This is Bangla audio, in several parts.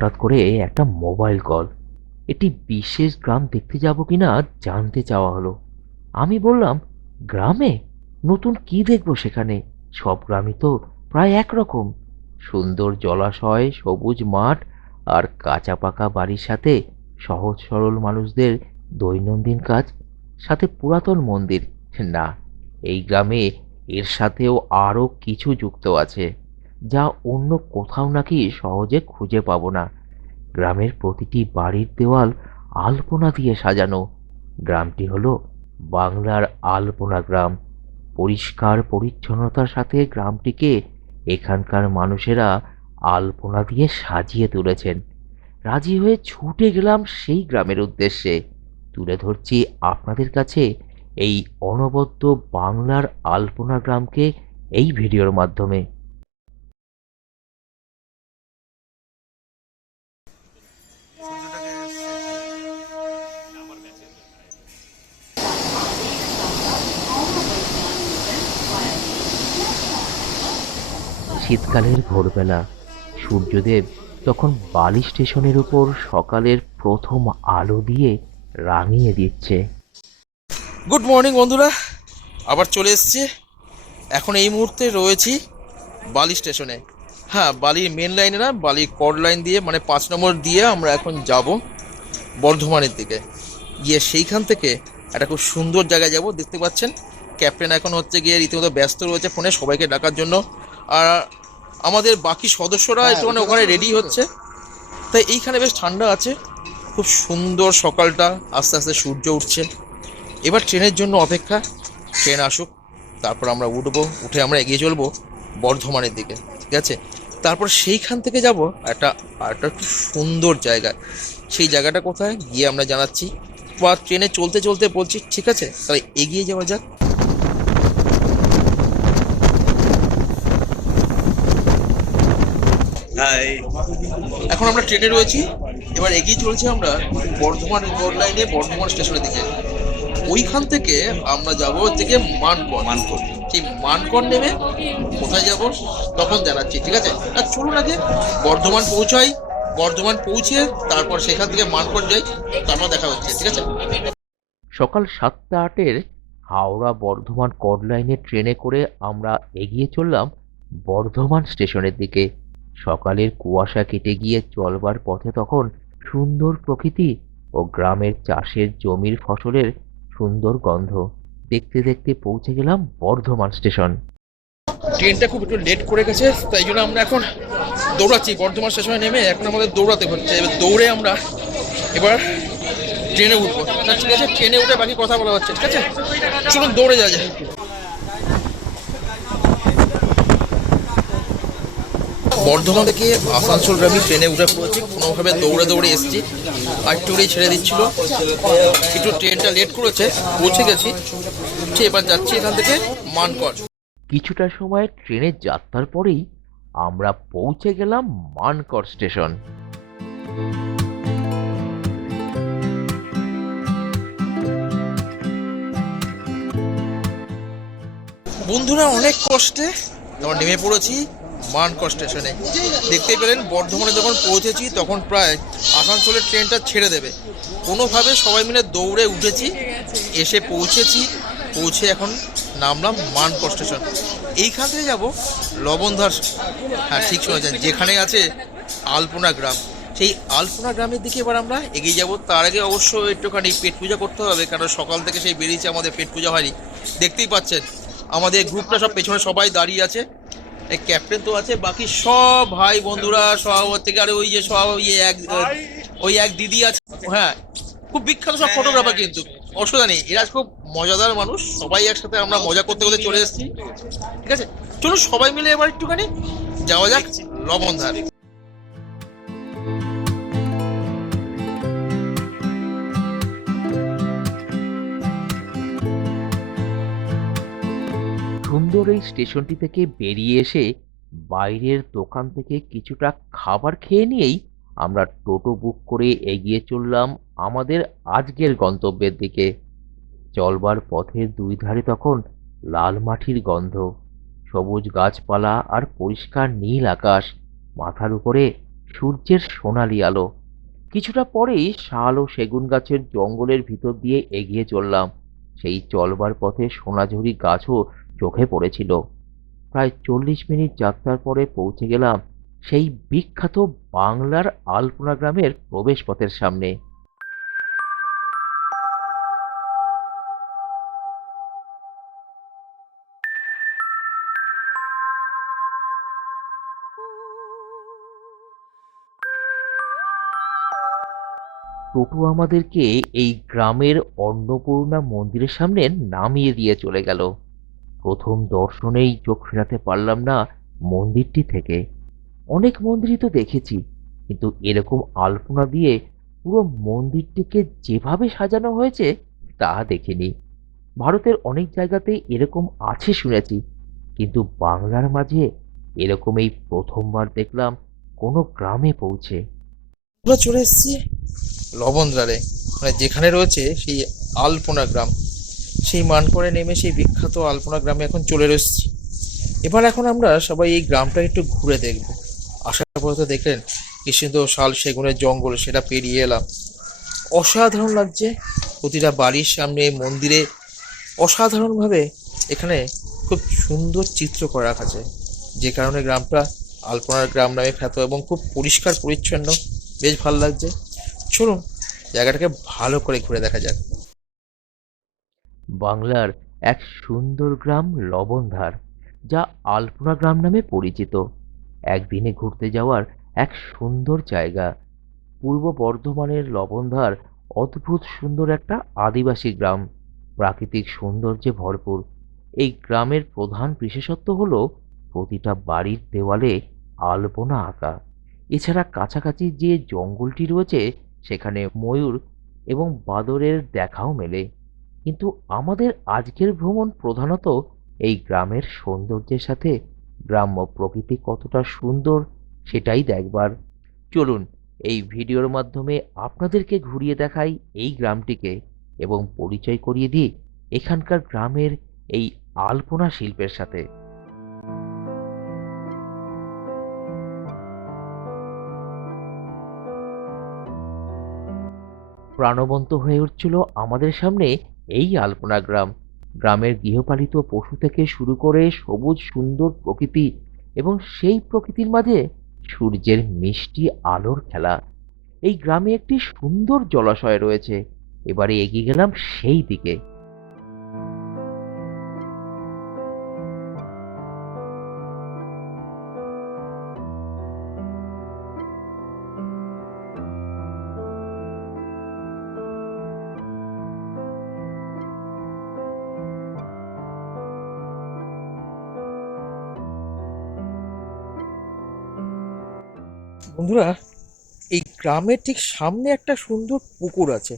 হঠাৎ করে একটা মোবাইল কল। একটি বিশেষ গ্রাম দেখতে যাব কি না জানতে চাওয়া হলো। আমি বললাম, গ্রামে? নতুন কি দেখব সেখানে? সব গ্রামই তো প্রায় একরকম। সুন্দর জলাশয়, সবুজ মাঠ আর কাঁচা পাকা বাড়ির সাথে সহজ সরল মানুষদের দৈনন্দিন কাজ, সাথে পুরাতন মন্দির। না, এই গ্রামে এর সাথেও আরও কিছু যুক্ত আছে, যা অন্য কোথাও নাকি সহজে খুঁজে পাবো না। গ্রামের প্রতিটি বাড়ির দেওয়াল আলপনা দিয়ে সাজানো। গ্রামটি হলো বাংলার আলপনা গ্রাম। পরিষ্কার পরিচ্ছন্নতার সাথে গ্রামটিকে এখানকার মানুষেরা আলপনা দিয়ে সাজিয়ে তুলেছেন। রাজি হয়ে ছুটে গেলাম সেই গ্রামের উদ্দেশ্যে। তুলে ধরছি আপনাদের কাছে এই অনবদ্য বাংলার আলপনা গ্রামকে এই ভিডিওর মাধ্যমে। শীতকালের ভোরবেলা। সূর্যদেব তখন বালি স্টেশনের উপর সকালের প্রথম আলো দিয়ে রাঙিয়ে দিচ্ছে। গুড মর্নিং বন্ধুরা। আবার চলে এসছে। এখন এই মুহূর্তে রয়েছি বালি স্টেশনে। হ্যাঁ বালির মেন লাইনে না, বালির কড লাইন দিয়ে মানে পাঁচ নম্বর দিয়ে আমরা এখন যাব বর্ধমানের দিকে। গিয়ে সেইখান থেকে একটা খুব সুন্দর জায়গায় যাব। দেখতে পাচ্ছেন ক্যাপ্টেন এখন হচ্ছে গিয়ে রীতিমতো ব্যস্ত রয়েছে ফোনে সবাইকে ডাকার জন্য। আর আমাদের বাকি সদস্যরা একটুখানি ওখানে রেডি হচ্ছে। তাই এইখানে বেশ ঠান্ডা আছে। খুব সুন্দর সকালটা। আস্তে আস্তে সূর্য উঠছে। এবার ট্রেনের জন্য অপেক্ষা। ট্রেন আসুক তারপর আমরা উঠবো উঠে আমরা এগিয়ে চলবো বর্ধমানের দিকে ঠিক আছে? তারপর সেইখান থেকে যাব একটা একটা খুব সুন্দর জায়গা সেই জায়গাটা কোথায়? গিয়ে আমরা জানাচ্ছি। বা ট্রেনে চলতে চলতে বলছি ঠিক আছে তাহলে এগিয়ে যাওয়া যাক। এখন আমরা ট্রেনে রয়েছি। এবার এগিয়ে চলছি আমরা বর্ধমান রেল লাইনে বর্ধমান স্টেশনের দিকে। ওইখান থেকে আমরা যাব থেকে মানকর মানকর সেই মানকর নেমে কোথায় যাব তখন জানাচ্ছি ঠিক আছে? আর চলুন আগে বর্ধমান পৌঁছাই। বর্ধমান পৌঁছে তারপর সেখান থেকে মানকর যাই তারপর দেখা হচ্ছে ঠিক আছে? সকাল সাতটা আটের হাওড়া বর্ধমান কড লাইনে ট্রেনে করে আমরা এগিয়ে চললাম বর্ধমান স্টেশনের দিকে। সকালের কুয়াশা কেটে গিয়ে চলবার পথে তখন সুন্দর প্রকৃতি ও গ্রামের চাষের জমির ফসলের সুন্দর গন্ধ। দেখতে দেখতে পৌঁছে গেলাম বর্ধমান স্টেশন। ট্রেনটা খুব একটু লেট করে গেছে, তাই জন্য আমরা এখন দৌড়াচ্ছি। বর্ধমান স্টেশনে নেমে এখন আমাদের দৌড়াতে হচ্ছে। এবার দৌড়ে আমরা এবার ট্রেনে উঠবো। ঠিক আছে, ট্রেনে উঠে বাকি কথা বলা হচ্ছে, ঠিক আছে? চলুন দৌড়ে যাওয়া যায় বর্ধমান থেকে আসানসোল আমি ট্রেনে উঠে পড়েছি। কোনোভাবে দৌড়ে দৌড়ে এসেছি। আর একটু ছেড়ে দিচ্ছিল। একটু ট্রেনটা লেট করেছে পৌঁছে গেছি। এবার যাচ্ছি এখান থেকে মানকর। কিছুটা সময় ট্রেনের যাত্রার পরেই আমরা পৌঁছে গেলাম মানকর স্টেশন। বন্ধুরা অনেক কষ্টে আমরা নেমে পড়েছি। মানকর স্টেশনে। দেখতেই পেলেন, বর্ধমানে যখন পৌঁছেছি, তখন প্রায় আসানসোলের ট্রেনটা ছেড়ে দেবে। কোনোভাবে সবাই মিলে দৌড়ে উঠেছি, এসে পৌঁছেছি, পৌঁছে এখন নামলাম মানকর স্টেশন। এইখান থেকে যাব লবণধার হ্যাঁ ঠিক শুনেছেন, যেখানে আছে আলপনা গ্রাম। সেই আলপনা গ্রামের দিকে এবার আমরা এগিয়ে যাব। তার আগে অবশ্য একটুখানি পেট পূজা করতে হবে, কারণ সকাল থেকে সেই বেরিয়েছে, আমাদের পেট পূজা হয়নি। দেখতেই পাচ্ছেন, আমাদের গ্রুপটা সব পেছনে সবাই দাঁড়িয়ে আছে। এই ক্যাপ্টেন তো আছে বাকি সব ভাই বন্ধুরা সব থেকে আর ওই যে সব ইয়ে এক ওই এক দিদি আছে। হ্যাঁ খুব বিখ্যাত সব ফটোগ্রাফার কিন্তু। অসুবিধা নেই এরা খুব মজাদার মানুষ সবাই একসাথে আমরা মজা করতে করতে চলে এসেছি। ঠিক আছে? চলুন সবাই মিলে এবার একটুখানি যাওয়া যাক লবণধার সুন্দর এই স্টেশনটি থেকে বেরিয়ে এসে বাইরের দোকান থেকে কিছুটা খাবার খেয়ে নিয়েই আমরা টোটো বুক করে এগিয়ে চললাম আমাদের আজকের গন্তব্যের দিকে। চলবার পথের দুই ধারে তখন লাল মাটির গন্ধ, সবুজ গাছপালা আর পরিষ্কার নীল আকাশ, মাথার উপরে সূর্যের সোনালি আলো। কিছুটা পরেই শাল ও সেগুন গাছের জঙ্গলের ভিতর দিয়ে এগিয়ে চললাম। সেই চলবার পথে সোনাঝুরি গাছও চোখে পড়েছিল। প্রায় চল্লিশ মিনিট যাত্রার পরে পৌঁছে গেলাম সেই বিখ্যাত বাংলার আলপনা গ্রামের প্রবেশপথের সামনে। টোটো আমাদেরকে এই গ্রামের অন্নপূর্ণা মন্দিরের সামনে নামিয়ে দিয়ে চলে গেল। প্রথম দর্শনেই চোখ ফেরাতে পারলাম না মন্দিরটি থেকে। অনেক মন্দিরই তো দেখেছি, কিন্তু এরকম আলপনা দিয়ে পুরো মন্দিরটিকে যেভাবে সাজানো হয়েছে তা দেখিনি। ভারতের অনেক জায়গাতেই এরকম আছে শুনেছি, কিন্তু বাংলার মাঝে এরকম এই প্রথমবার দেখলাম কোনো গ্রামে পৌঁছে। আমরা চলে এসেছি লবণদ্বারে মানে যেখানে রয়েছে সেই আলপনা গ্রাম। সেই মানকরে নেমে সেই বিখ্যাত আলপনা গ্রামে এখন চলে এসেছি। এবার এখন আমরা সবাই এই গ্রামটা একটু ঘুরে দেখব। আসার পরে তো দেখলেন কি সুন্দর শাল সেগুনের জঙ্গল, সেটা পেরিয়ে এলাম। অসাধারণ লাগছে প্রতিটা বাড়ির সামনে মন্দিরে। অসাধারণভাবে এখানে খুব সুন্দর চিত্র করা রাখা আছে। যে কারণে গ্রামটা আলপনার গ্রাম নামে খ্যাত এবং খুব পরিষ্কার পরিচ্ছন্ন। বেশ ভালো লাগছে। চলুন, জায়গাটাকে ভালো করে ঘুরে দেখা যাক। বাংলার এক সুন্দর গ্রাম লবণধার, যা আলপনা গ্রাম নামে পরিচিত। একদিনে ঘুরতে যাওয়ার এক সুন্দর জায়গা। পূর্ব বর্ধমানের লবণধার অদ্ভুত সুন্দর একটা আদিবাসী গ্রাম। প্রাকৃতিক সৌন্দর্যে ভরপুর। এই গ্রামের প্রধান বিশেষত্ব হল প্রতিটা বাড়ির দেওয়ালে আলপনা আঁকা। এছাড়া কাছাকাছি যে জঙ্গলটি রয়েছে, সেখানে ময়ূর এবং বাদরের দেখাও মেলে। কিন্তু আমাদের আজকের ভ্রমণ প্রধানত এই গ্রামের সৌন্দর্যের সাথে গ্রাম্য প্রকৃতি কতটা সুন্দর সেটাই দেখবার। চলুন, এই ভিডিওর মাধ্যমে আপনাদেরকে ঘুরিয়ে দেখাই এই গ্রামটিকে এবং পরিচয় করিয়ে দিই এখানকার গ্রামের এই আলপনা শিল্পের সাথে। প্রাণবন্ত হয়ে উঠছিল আমাদের সামনে এই আলপনা গ্রাম। গ্রামের গৃহপালিত পশু থেকে শুরু করে সবুজ, সুন্দর প্রকৃতি এবং সেই প্রকৃতির মাঝে সূর্যের মিষ্টি আলোর খেলা। এই গ্রামে একটি সুন্দর জলাশয় রয়েছে। এবারে এগিয়ে গেলাম সেই দিকে। বন্ধুরা, এই গ্রামের ঠিক সামনে একটা সুন্দর পুকুর আছে।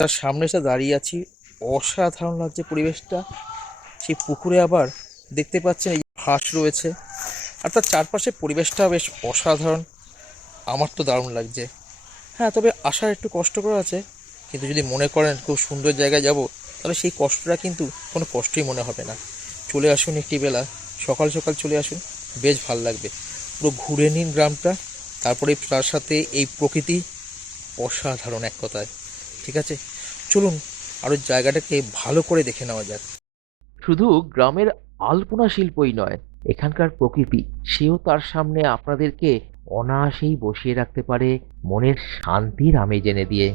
তার সামনে এসে দাঁড়িয়ে আছি। অসাধারণ লাগছে পরিবেশটা। সেই পুকুরে আবার দেখতে পাচ্ছেন এই ঘাস রয়েছে। আর তার চারপাশে পরিবেশটা বেশ অসাধারণ। আমার তো দারুণ লাগছে। হ্যাঁ তবে আসার একটু কষ্টকর আছে। কিন্তু যদি মনে করেন খুব সুন্দর জায়গায় যাব, তাহলে সেই কষ্টটা কিন্তু কোনো কষ্টই মনে হবে না। চলে আসুন একটি বেলা। সকাল সকাল চলে আসুন। বেশ ভালো লাগবে। পুরো ঘুরে নিন গ্রামটা। তারপরে তার সাথে এই প্রকৃতি অসাধারণ এক কথায়। ঠিক আছে? চলুন আরও জায়গাটাকে ভালো করে দেখে নেওয়া যাক। শুধু গ্রামের আলপনা শিল্পই নয়, এখানকার প্রকৃতি, সেও তার সামনে আপনাদেরকে অনায়াসেই বসিয়ে রাখতে পারে মনের শান্তির আমেজ এনে দিয়ে।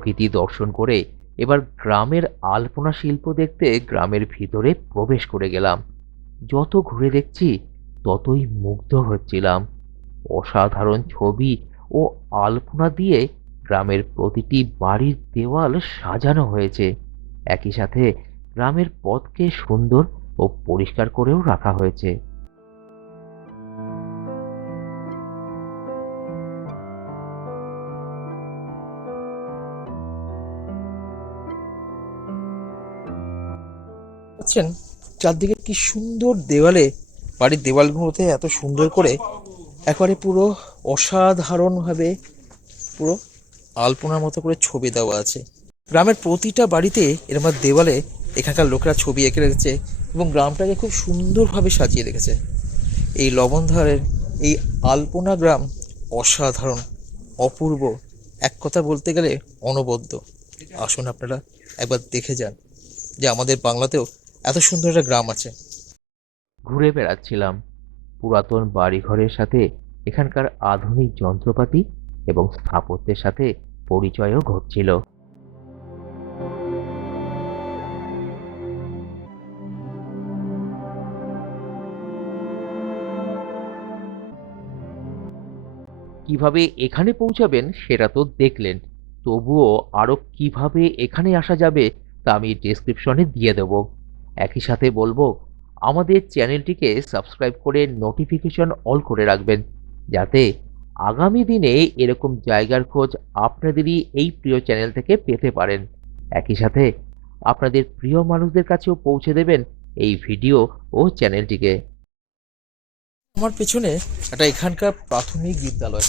প্রকৃতি দর্শন করে এবার গ্রামের আলপনা শিল্প দেখতে গ্রামের ভিতরে প্রবেশ করে গেলাম। যত ঘুরে দেখছি, ততই মুগ্ধ হচ্ছিলাম। অসাধারণ ছবি ও আলপনা দিয়ে গ্রামের প্রতিটি বাড়ির দেওয়াল সাজানো হয়েছে। একই সাথে গ্রামের পথকে সুন্দর ও পরিষ্কার করেও রাখা হয়েছে। পাচ্ছেন চারদিকে কি সুন্দর দেওয়ালে, বাড়ির দেওয়ালগুলোতে এত সুন্দর করে একবারে পুরো অসাধারণভাবে পুরো আলপনার মতো করে ছবি দেওয়া আছে। গ্রামের প্রতিটা বাড়িতে এরকম দেওয়ালে এখানকার লোকেরা ছবি এঁকে রেখেছে এবং গ্রামটাকে খুব সুন্দরভাবে সাজিয়ে রেখেছে। এই লবণধারের এই আলপনা গ্রাম অসাধারণ, অপূর্ব, এক কথা বলতে গেলে অনবদ্য। আসুন আপনারা একবার দেখে যান যে আমাদের বাংলাতেও এত সুন্দর একটা গ্রাম আছে। ঘুরে বেড়াচ্ছিলাম। পুরাতন বাড়িঘরের সাথে এখানকার আধুনিক যন্ত্রপাতি এবং স্থাপত্যের সাথে পরিচয়ও ঘটছিল। কীভাবে এখানে পৌঁছাবেন সেটা তো দেখলেন। তবুও আরও কীভাবে এখানে আসা যাবে তা আমি ডেসক্রিপশনে দিয়ে দেবো। একই সাথে বলব, আমাদের চ্যানেলটিকে সাবস্ক্রাইব করে নোটিফিকেশন অল করে রাখবেন, যাতে আগামী দিনে এরকম জায়গার খোঁজ আপনাদেরই এই প্রিয় চ্যানেল থেকে পেতে পারেন। একই সাথে আপনাদের প্রিয় মানুষদের কাছেও পৌঁছে দেবেন এই ভিডিও ও চ্যানেলটিকে। আমার পেছনে একটা এখানকার প্রাথমিক বিদ্যালয়।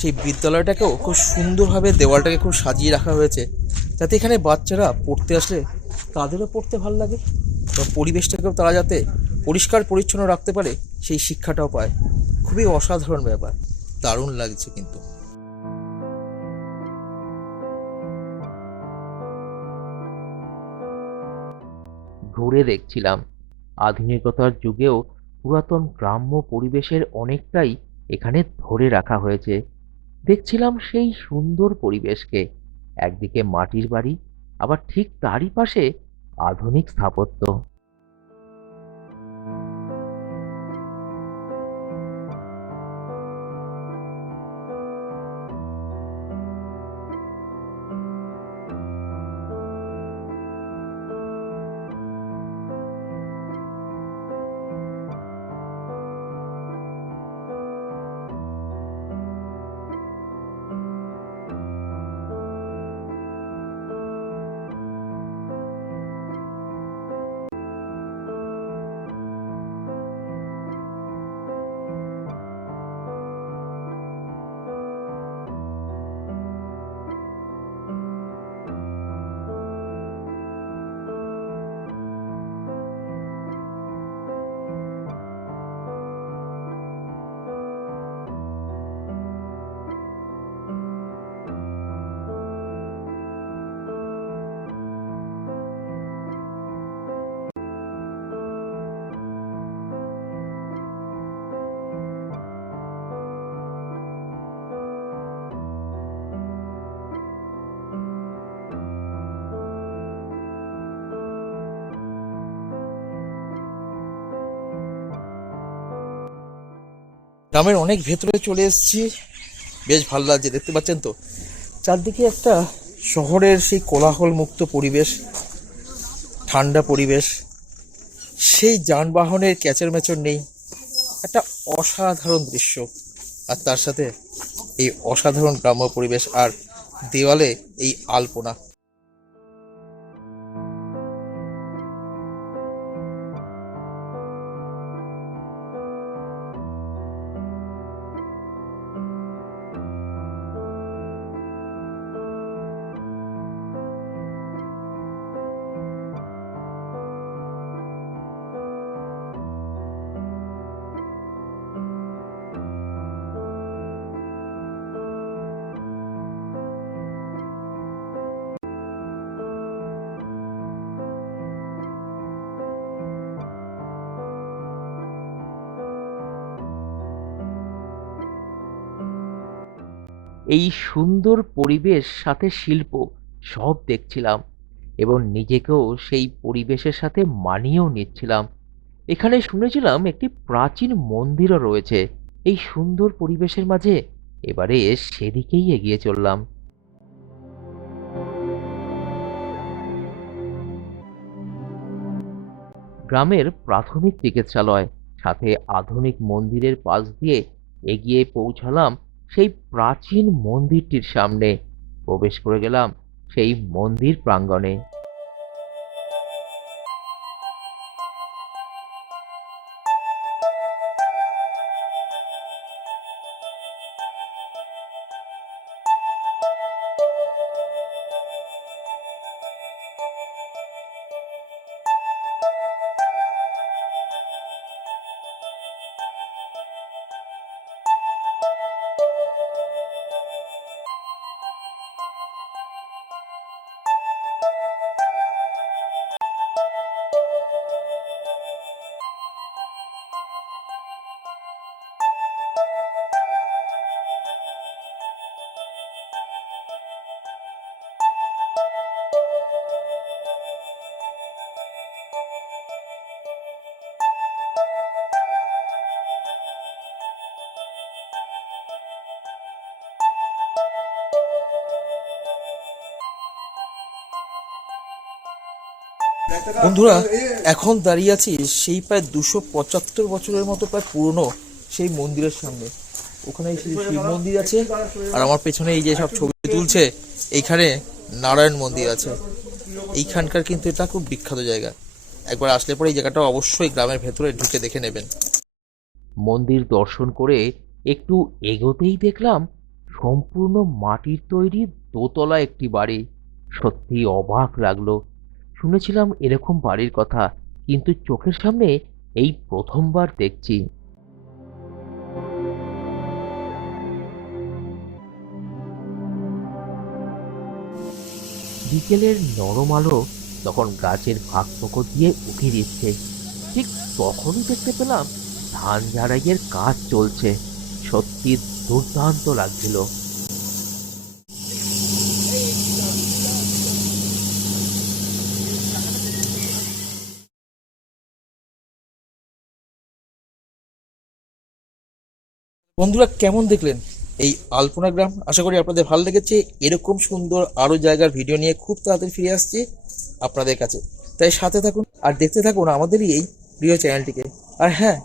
সেই বিদ্যালয়টাকেও খুব সুন্দরভাবে দেওয়ালটাকে খুব সাজিয়ে রাখা হয়েছে, যাতে এখানে বাচ্চারা পড়তে আসলে তাদেরও পড়তে ভালো লাগে। এবং পরিবেশটাকেও তারা যাতে পরিষ্কার পরিচ্ছন্ন রাখতে পারে সেই শিক্ষাটাও পায়। খুবই অসাধারণ ব্যাপার। দারুণ লাগছে কিন্তু। ঘুরে দেখছিলাম। আধুনিকতার যুগেও পুরাতন গ্রাম্য পরিবেশের অনেকটাই এখানে ধরে রাখা হয়েছে। দেখছিলাম সেই সুন্দর পরিবেশকে। একদিকে মাটির বাড়ি আবার ঠিক তারই পাশে আধুনিক স্থাপত্য। গ্রামের অনেক ভেতরে চলে এসেছি। বেশ ভালো লাগছে, দেখতে পাচ্ছেন তো? চারদিকে একটা শহরের সেই কোলাহল মুক্ত পরিবেশ, ঠান্ডা পরিবেশ। সেই যানবাহনের ক্যাচর ম্যাচর নেই। একটা অসাধারণ দৃশ্য। আর তার সাথে এই অসাধারণ গ্রাম্য পরিবেশ আর দেওয়ালে এই আলপনা। এই সুন্দর পরিবেশ সাথে শিল্প, সব দেখছিলাম এবং নিজেকেও সেই পরিবেশের সাথে মানিয়েও নিচ্ছিলাম। এখানে শুনেছিলাম একটি প্রাচীন মন্দিরও রয়েছে। এই সুন্দর পরিবেশের মাঝে এবারে সেদিকেই এগিয়ে চললাম। গ্রামের প্রাথমিক চিকিৎসালয়, সাথে আধুনিক মন্দিরের পাশ দিয়ে এগিয়ে পৌঁছালাম সেই প্রাচীন মন্দিরটির সামনে প্রবেশ করে গেলাম সেই মন্দির প্রাঙ্গণে। বন্ধুরা, এখন দাঁড়িয়ে আছি সেই প্রায় দুশো পঁচাত্তর বছরের মতো প্রায় পুরনো সেই মন্দিরের সামনে। ওখানে সেই শিব মন্দির আছে, আর আমার পেছনে এই যে সব ছবি তুলছে, এইখানে নারায়ণ মন্দির আছে। এইখানকার কিন্তু এটা খুব বিখ্যাত জায়গা। একবার আসলে পরে এই জায়গাটা অবশ্যই গ্রামের ভেতরে ঢুকে দেখে নেবেন। মন্দির দর্শন করে একটু এগোতেই দেখলাম সম্পূর্ণ মাটির তৈরি দোতলা একটি বাড়ি। সত্যি অবাক লাগল শুনেছিলাম এরকম বাড়ির কথা, কিন্তু চোখের সামনে এই প্রথমবার দেখছি। বিকেলের নরম আলো তখন গাছের ফাঁক ফোকর দিয়ে উঠে দিচ্ছে, ঠিক তখনই দেখতে পেলাম ধান ঝাড়াইয়ের কাজ চলছে। সত্যি দুর্দান্ত লাগছিল। বন্ধুরা, কেমন দেখলেন? এই আলপনা গ্রাম, আশা করি আপনাদের ভালো লেগেছে। এরকম সুন্দর আরও জায়গার ভিডিও নিয়ে খুব তাড়াতাড়ি ফিরে আসছি আপনাদের কাছে। তাই সাথে থাকুন আর দেখতে থাকুন আমাদেরই এই প্রিয় চ্যানেলটিকে। আর হ্যাঁ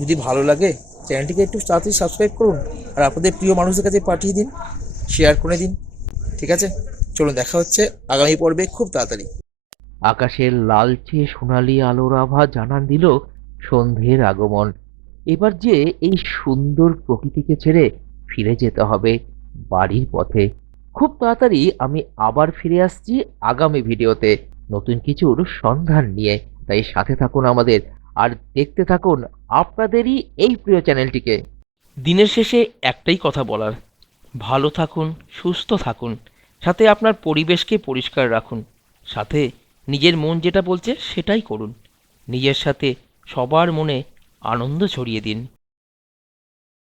যদি ভালো লাগে, চ্যানেলটিকে একটু তাড়াতাড়ি সাবস্ক্রাইব করুন আর আপনাদের প্রিয় মানুষদের কাছে পাঠিয়ে দিন শেয়ার করে দিন, ঠিক আছে? চলুন, দেখা হচ্ছে আগামী পর্বে খুব তাড়াতাড়ি। আকাশের লালচে সোনালি আলোর আভা জানান দিল সন্ধ্যের আগমন। এবার যে এই সুন্দর প্রকৃতিকে ছেড়ে ফিরে যেতে হবে বাড়ির পথে। খুব তাড়াতাড়ি আমি আবার ফিরে আসছি আগামী ভিডিওতে নতুন কিছুর সন্ধান নিয়ে। তাই সাথে থাকুন আমাদের আর দেখতে থাকুন আপনাদেরই এই প্রিয় চ্যানেলটিকে। দিনের শেষে একটাই কথা বলার, ভালো থাকুন, সুস্থ থাকুন, সাথে আপনার পরিবেশকে পরিষ্কার রাখুন, সাথে নিজের মন যেটা বলছে সেটাই করুন, নিজের সাথে সবার মনে আনন্দ ছড়িয়ে দিন।